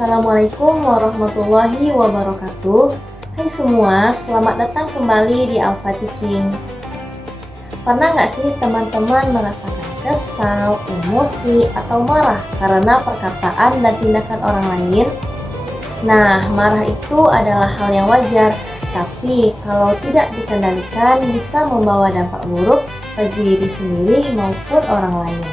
Assalamualaikum warahmatullahi wabarakatuh. Hai semua, selamat datang kembali di Alpha Teaching. Pernah nggak sih teman-teman merasakan kesal, emosi, atau marah karena perkataan dan tindakan orang lain? Nah, marah itu adalah hal yang wajar, tapi kalau tidak dikendalikan bisa membawa dampak buruk bagi diri sendiri maupun orang lain.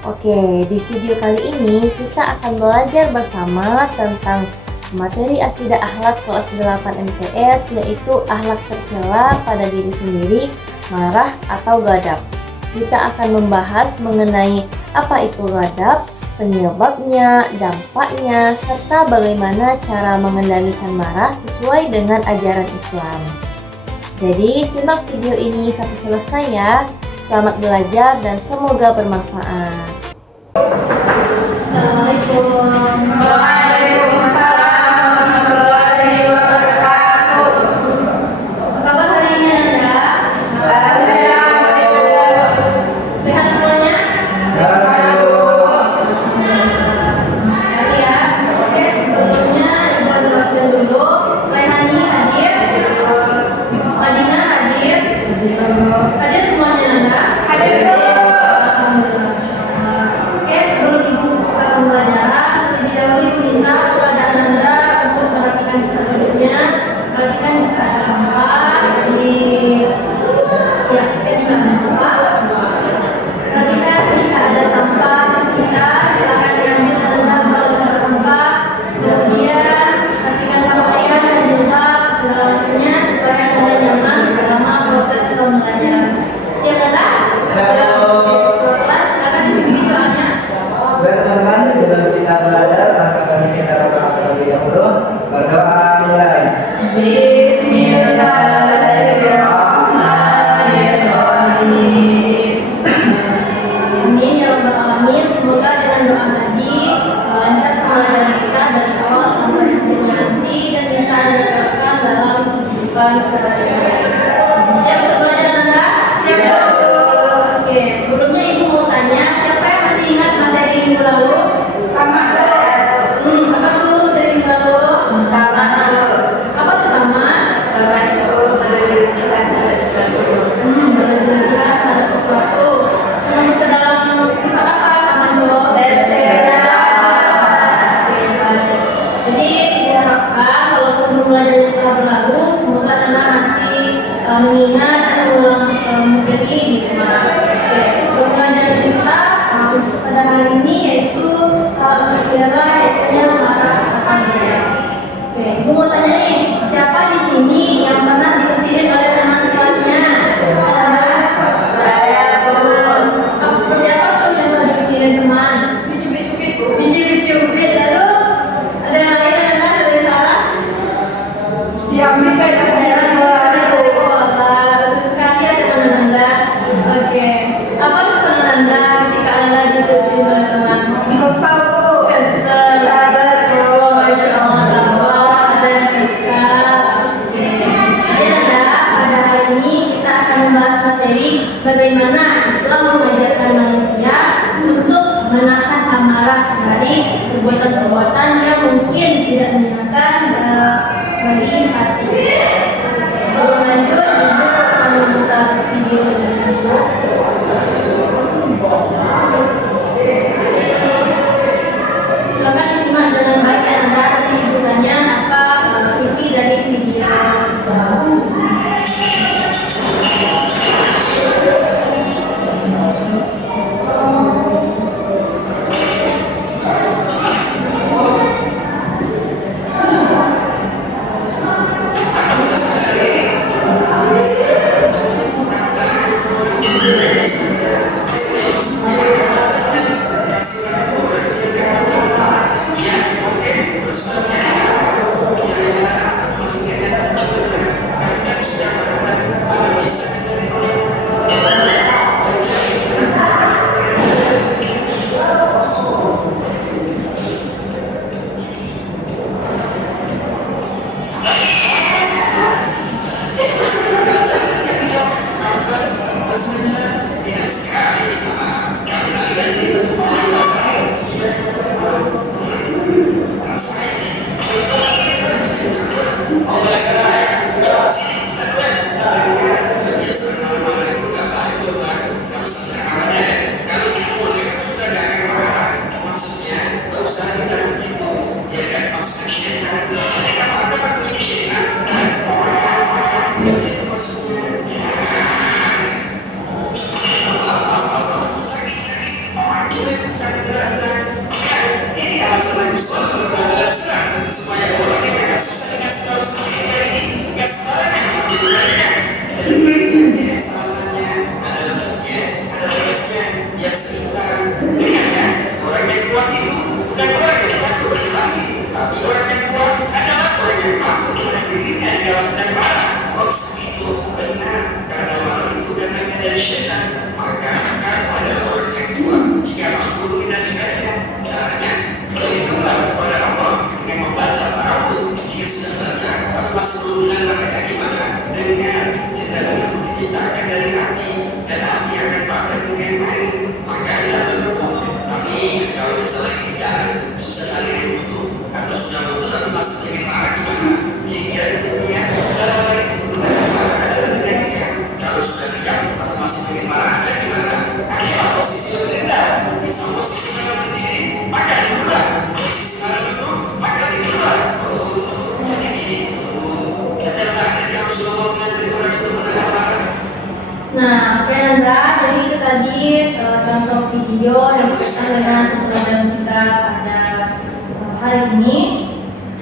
Oke, di video kali ini kita akan belajar bersama tentang materi akidah akhlak kelas 8 MTS, yaitu akhlak tercela pada diri sendiri, marah atau ghadab. Kita akan membahas mengenai apa itu ghadab, penyebabnya, dampaknya, serta bagaimana cara mengendalikan marah sesuai dengan ajaran Islam. Jadi simak video ini sampai selesai ya. Selamat belajar dan semoga bermanfaat. Assalamualaikum. Waalaikumsalam warahmatullahi wabarakatuh. Apa kabar hari ini Anda? Alhamdulillah. Sehat semuanya? Selalu. Sekali ya. Oke, sebelumnya Ibu ada absen dulu. Rehani hadir. Madina hadir. Hadir semuanya Anda? Hadir. Alhamdulillah. Oke, sebelum Ibu buka pembelajaran, terlebih dahulu Ibu minta kepada Anda untuk perhatikan kita duduknya. Perhatikan jika ada sampah di kelas kita apa? Perhatikan jika ada sampah kita silakan diambil dan Anda buang sampah. Kemudian perhatikan pakaian dan jilbab segala macamnya supaya Anda nyaman selama proses pembelajaran. Siap Anda? Kelas silakan dipimpin doanya. Baik teman-teman, sebelum kita belajar, maka kami kita berdoa terlebih dahulu. Berdoa mulai. Bismillahirrahmanirrahim. Amin ya rabbal alamin. Semoga dengan doa tadi lancar pembelajaran kita dari awal sampai akhirnya nanti dan bisa diterapkan dalam kehidupan sehari-hari. Siap untuk belajar Anda? Siap. Oke, sebelumnya Ibu mau tanya, siapa yang masih ingat materi minggu lalu? Apa tuh materi minggu lalu? Apa tuh Tama? Berlebihan terhadap sesuatu. Masuk ke dalam sifat apa Tama itu? Jadi diharapkan walaupun pembelajarannya telah berlalu, semoga Anda masih mengingat dan mengulang materi di rumah. Oke, pembelajaran kita pada hari ini yaitu tercela, yaitu marah atau ghadab. Oke, Ibu mau tanya nih, siapa di sini yang pernah diusirin oleh teman sekelasnya? Seperti apa tuh yang pernah diusirin teman? Dicubit-cubit, lalu ada yang lain ada salah? Diambil kayak saya. Sekali ada teman Anda. Oke, apa respon Anda ketika Anda disuruh oleh teman? Kesal tuh. Kesel. Sabar, bro. Masya Allah, sabar, ada yang kesal. Oke. Jadi Anda, pada hari ini kita akan membahas materi bagaimana Islam mengajarkan manusia untuk menahan amarah dari perbuatan-perbuatan yang mungkin tidak menyenangkan bagi hati. Sebelum lanjut, Ibu akan memutar video ini dulu. Silakan disimak dengan baik ya Anda. Nanti Ibu tanya apa isi dari video tersebut. Nah, oke Nanda, jadi itu tadi contoh video yang berkaitan dengan keberadaan kita pada hari ini.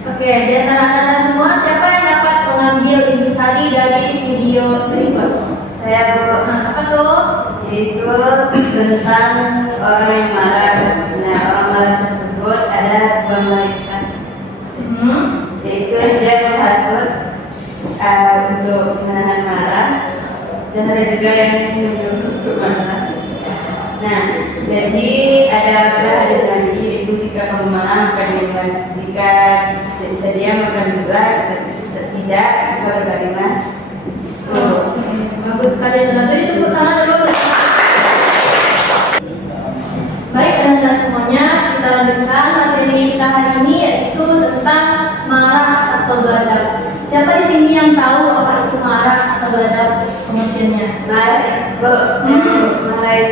Oke, di antara Anda semua, siapa yang dapat mengambil intisari dari video berikut? Saya Bu. Nah, apa tuh? Itu tentang orang yang marah. Nah, orang marah tersebut ada dua malaikat. Yaitu dia menghasut untuk menahan marah, dan ada juga yang menyuruh untuk marah. Nah, jadi ada hadis Nabi itu jika kamu marah maka diamlah, jika tidak bisa diam maka diamlah, tidak maka berbagailah. Bagus sekali Nanda, beri tepuk tangan dulu. Baik Anda semuanya, kita lanjutkan materi kita hari ini, yaitu tentang marah atau ghadab. Siapa di sini yang tahu apa itu marah atau ghadab pengertiannya? Marah itu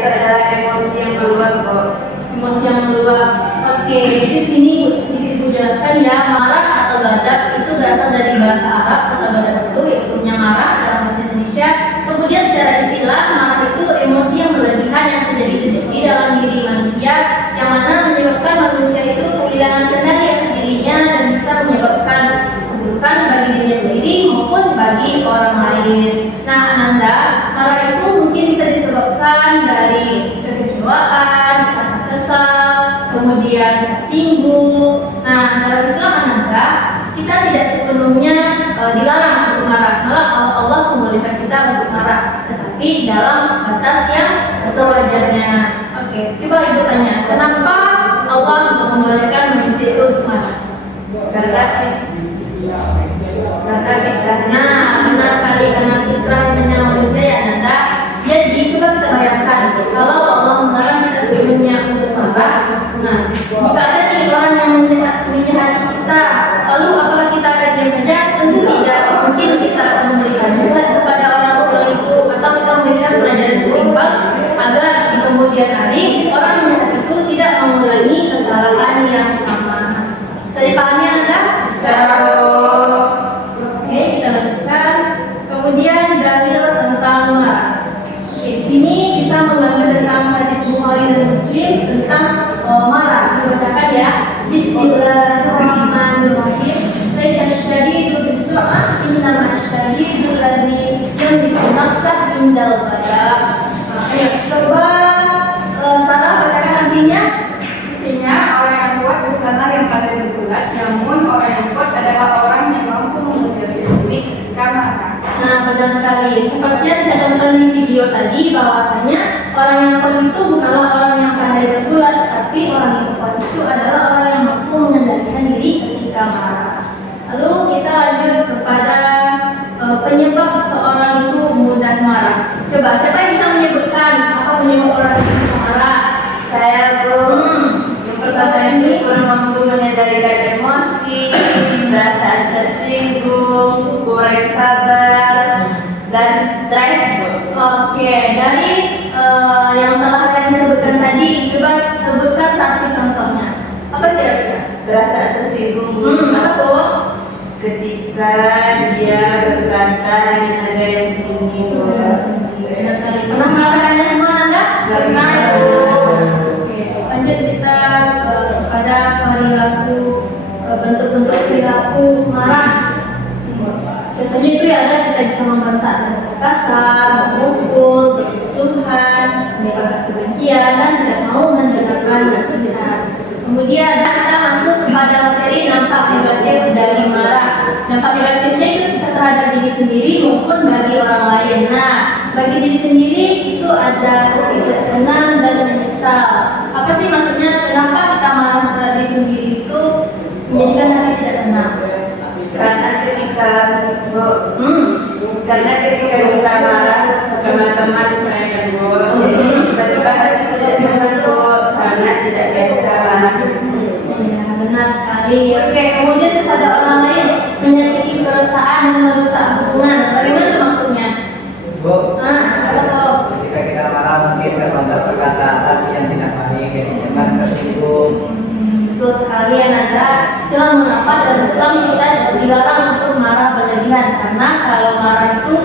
adalah emosi yang meluap, Bu. Emosi yang meluap. Oke, jadi di sini sedikit Ibu jelaskan ya, marah atau ghadab itu berasal dari bahasa Arab. Kata ghadab itu yaitu marah dalam bahasa Indonesia. Kemudian secara istilah, marah itu emosi yang berlebihan yang terjadi di dalam diri manusia, yang mana menyebabkan manusia itu kehilangan kendali atas dirinya dan bisa menyebabkan keburukan bagi dirinya sendiri maupun bagi orang lain. Nah, Ananda, marah itu mungkin bisa disebabkan dari kekecewaan, rasa kesal, kemudian tersinggung. Nah, dalam Islam Ananda, kita tidak sepenuhnya dilarang untuk marah. Malah Allah membolehkan kita untuk marah, tetapi dalam batas yang sewajarnya. Oke, coba Ibu tanya, kenapa Allah membolehkan manusia itu untuk marah? Karena Nah, benar sekali, karena fitrahnya manusia ya Nanda. Jadi coba kita bayangkan, kalau Allah melarang kita sepenuhnya untuk marah, nah jika ada nih orang yang menyakiti kita, lalu apakah kita akan diam saja? Tentu tidak. Mungkin kita akan memberikan nasihat kepada orang itu, atau kita memberikan pelajaran setimpal agar di kemudian hari orang yang jahat itu tidak mengulangi kesalahan yang sama. Bisa dipahami Anda? Oke, kita lanjutkan. Kemudian dalil tentang marah. Oke, di sini kita mengambil tentang hadis Bukhari dan Muslim tentang marah. Dibacakan ya. Bismillahirrahmanirrahim. Laisa syadidu bisur'ah, innama syadidu alladzi yamliku nafsah indal ghadab. Ayo, coba Sarah bacakan artinya. Artinya, orang yang kuat bukanlah yang pandai bergulat, namun orang yang kuat adalah orang yang mampu mengendalikan diri ketika marah. Nah, benar sekali. Seperti yang kita tonton di video tadi, bahwasanya orang yang kuat itu bukanlah orang yang pandai bergulat, tapi orang yang kuat itu adalah orang yang mampu mengendalikan diri ketika marah. Lalu kita lanjut kepada penyebab seseorang itu mudah marah. Coba, siapa yang bisa menyebutkan apa penyebab orang itu bisa marah? saya Bu. Yang pertama ini kurang mampu mengendalikan emosi, perasaan tersinggung, kurang sabar, dan stres, Bu. Oke, dari yang telah kalian sebutkan tadi, coba sebutkan satu perasaan tersinggung. Apa tuh? Ketika dia berkata dengan nada yang tinggi. Benar sekali. Pernah merasakannya semua Nanda? Pernah, Ibu. Oke, lanjut kita pada perilaku bentuk-bentuk perilaku marah. Contohnya itu ya ada kita bisa membentak dengan kasar, memukul, bermusuhan, menyebarkan kebencian dan tidak mau mendengarkan nasihat. Kemudian kita masuk kepada materi dampak negatif dari marah. Dampak negatifnya itu bisa terhadap diri sendiri maupun bagi orang lain. Nah, bagi diri sendiri itu ada tidak tenang dan menyesal. Apa sih maksudnya? Kenapa kita marah terhadap diri sendiri itu menjadikan hati tidak tenang? Karena ketika kita marah sama teman saya tegur, tiba-tiba hati tidak tenang karena tidak biasa marah. Ya, benar sekali. Oke, kemudian kepada orang lain menyakiti perasaan dan merusak hubungan. Bagaimana itu maksudnya? Bu, Apa tuh? ketika kita marah mungkin terlontar perkataan yang tidak baik, jadi jangan tersinggung. Betul sekali ya Nanda. Itulah mengapa dalam Islam kita dilarang untuk marah berlebihan, karena kalau marah itu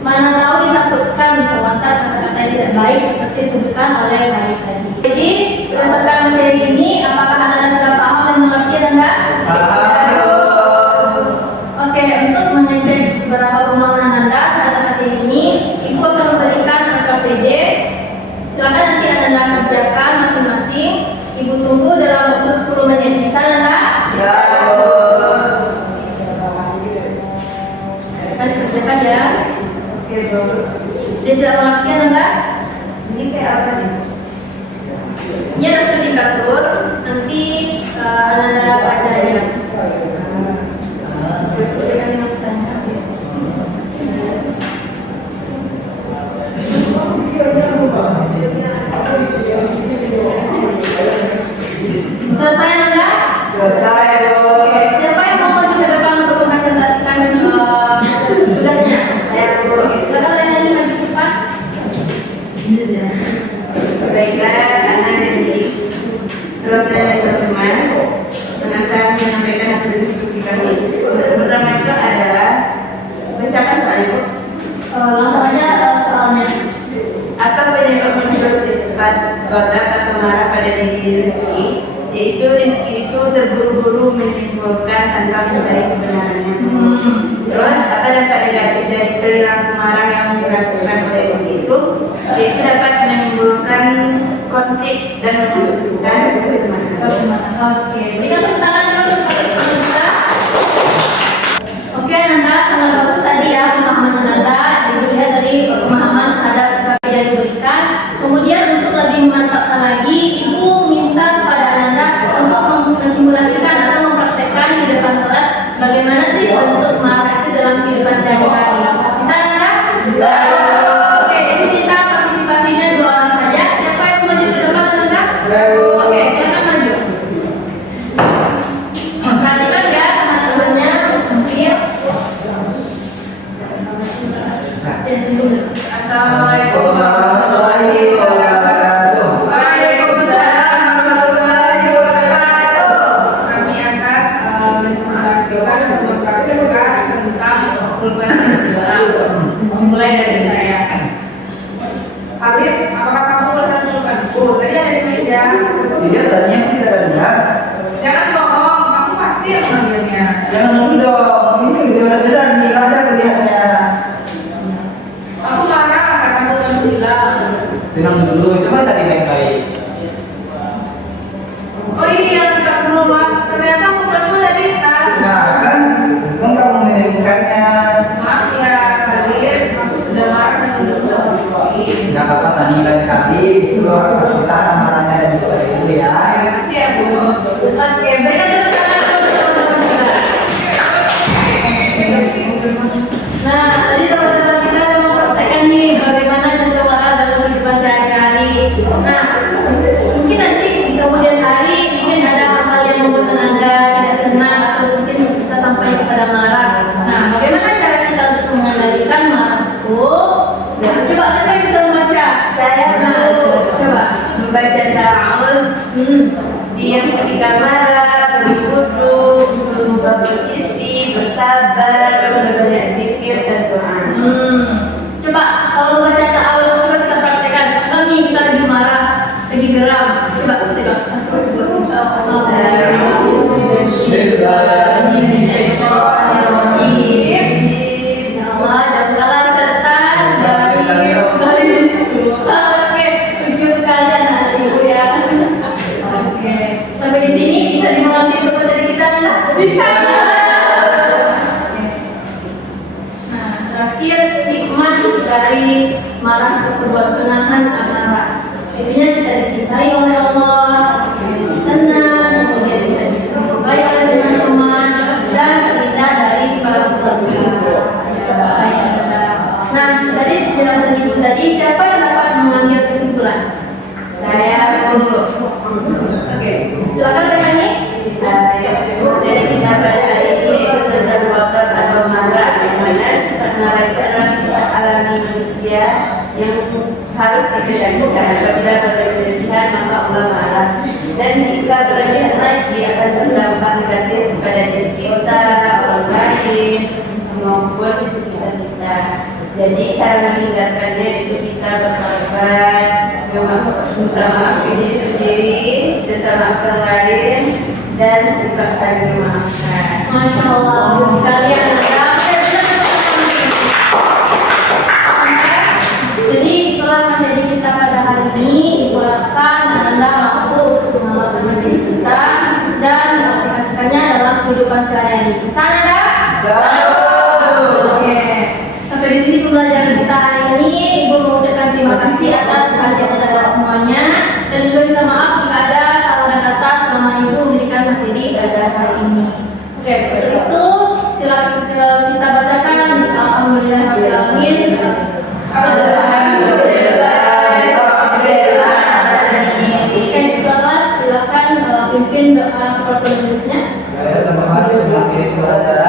mana tahu ditakutkan terlontar kata-kata yang tidak baik seperti disebutkan oleh Hari tadi. Jadi berdasarkan materi ini, apakah Anda sudah paham dan mengerti Nanda? Oke, untuk mengecek beberapa pemahaman Anda terhadap materi ini, Ibu akan memberikan LKPD. Silakan nanti Anda kerjakan masing-masing. Ibu tunggu dalam waktu 10 menit. Bisa Anda? Akan dikerjakan ya. Oke, Bu. Dia tidak pengertian Anda? Ini kayak apa nih? Ini ada studi kasus. Nanti Anda baca ya. Silakan dengan pertanyaan. Selesai Anda? Selesai, Bu. Oke, siapa yang mau maju ke depan untuk mempresentasikan tugasnya? Saya Bu. Oke, silakan kalian maju ke depan. Baiklah, anak dari perwakilan dari teman akan menyampaikan hasil diskusi kami. Pertama itu adalah bacakan soal itu. Langsung aja soalnya. Apa penyebab muncul sifat kotak atau marah pada diri Rizky? Yaitu Rizky itu terburu-buru menyimpulkan tanpa mencari kebenarannya. Terus apa dampak negatif dari perilaku marah yang dilakukan oleh Rizky itu? Yaitu dapat menimbulkan konflik dan memutuskan pertemanan. Oke, berikan tepuk tangan dulu untuk kita. Oke, Nanda, sangat bagus tadi ya pemahaman Nanda. Dilihat dari pemahaman terhadap KPD yang diberikan. Kemudian untuk lebih memantapkan lagi, Ibu minta kepada Nanda untuk mensimulasikan atau mempraktekkan di depan kelas bagaimana sih bentuk marah itu dalam kehidupan sehari-hari. Bisa Nanda? Bisa. Oke, jadi kita partisipasinya 2 orang saja. Siapa yang mau maju ke depan Nanda? Oke, silakan maju. Perhatikan ya teman-temannya. Mungkin. Assalamualaikum warahmatullahi wabarakatuh. Waalaikumsalam warahmatullahi wabarakatuh. Kami akan presentasikan beberapa tentang pulpen dalam. Mulai dari saya. Habib, apakah kamu melihat pulpenku? Tadi ada di meja. Iya, saatnya tidak ada dengar. Jangan bohong, kamu pasti yang mengambilnya. Jangan dulu dong, ini benar-benar nih, nggak ada kuliahnya. Aku marah karena kamu udah bilang. Tenang dulu, coba cari baik-baik. Oh iya, astagfirullah. Ternyata pulpenmu ada di tas. Nah, kan, untung kamu menemukannya. Maaf ya, Khalid. Aku sudah marah dan udah berhenti. Nggak apa-apa, Sani, lain kali. Lu harus tahan amarahnya dan bisa dulu ya. Terima kasih ya, Bu. Oke, berikan tepuk tangan dulu untuk teman-teman kita. Nah, tadi teman-teman kita sudah mempraktekkan nih bagaimana bentuk marah dalam kehidupan sehari-hari. Nah, mungkin nanti di kemudian hari mungkin ada hal-hal yang membuat Anda tidak senang atau mungkin bisa sampai kepada marah. Nah, bagaimana cara kita untuk mengendalikan marah itu? Nah, coba kita bisa membaca. Saya Nah, coba. membaca ta'awuz, diam ketika marah, dan apabila berlebihan maka Allah marah. Dan jika berlebihan lagi akan berdampak negatif pada diri kita, orang lain, maupun di sekitar kita. Jadi cara menghindarkannya itu kita berkorban, minta maaf diri sendiri, minta maaf orang lain, dan sifat saling memaafkan. Masya Allah, bagus sekali anak-anak. Jadi itulah materi kita pada hari ini. Ibu harapkan Anda mampu untuk mengamalkan materi kita dan mengaplikasikannya dalam kehidupan sehari-hari. Bisa Anda? Oke. Sampai di sini pembelajaran kita hari ini. Ibu mengucapkan terima kasih atas perhatian Anda semuanya dan juga minta maaf jika ada salah kata selama Ibu memberikan materi pada hari ini. Oke, untuk itu silakan kita bacakan Alhamdulillahirabbil alamin. Silakan pimpin doa seperti tulisnya. Teman-teman, akhir pelajaran